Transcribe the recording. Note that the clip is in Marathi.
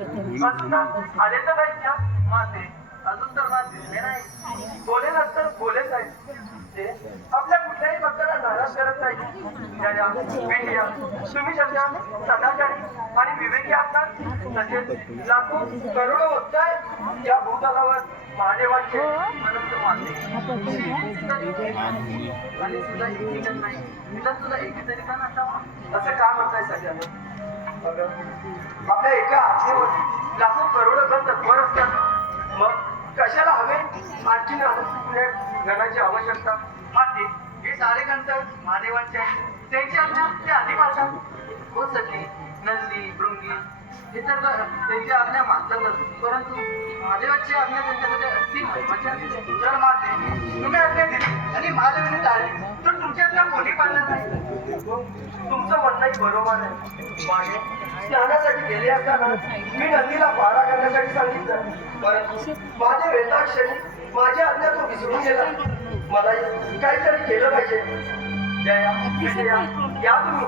आले तर काय माझे अजून तर माझ दिसले नाही. बोले नंतर बोलेच आहे ते आपल्या कुठल्याही भक्ताला नाराज करत नाही. तुम्ही सध्या सदाचारी आणि विवेकी असतात. तसेच लाखो करोडो भक्ताय या भूतलावर महादेवाचे अनंत मानले आणि तुझा एकीच नाही निदान तुझा एकी तरी का नसावा असं का म्हणताय सगळ्यांना. आपल्या एका आत्मेवर लाखो करोडो गण तत्पर असतात. मग कशाला हवे आणखीन गणाची आवश्यकता. हाती हे सारे गंत महादेवांचे आहेत. त्यांची आज्ञा ते आधी पाळतात. हो सगळी नंदी भृंगी हे तर त्यांची आज्ञा मानतातच. परंतु महादेवाची आज्ञा त्यांच्यासाठी अति महत्वाची असते. जर माझे तुम्ही आज्ञा दिली आणि महादेवाने टाळली तर तुमची आज्ञा कोणी पाळणार नाही. तुमचं म्हणणंही बरोबर आहे. मागे स्नानासाठी गेले असताना मी नदीला पारा करण्यासाठी सांगितलं. परंतु माझ्या वेताक्षणी माझी आज्ञा तो विसरून गेला. मला काहीतरी केलं पाहिजे. या तुम्ही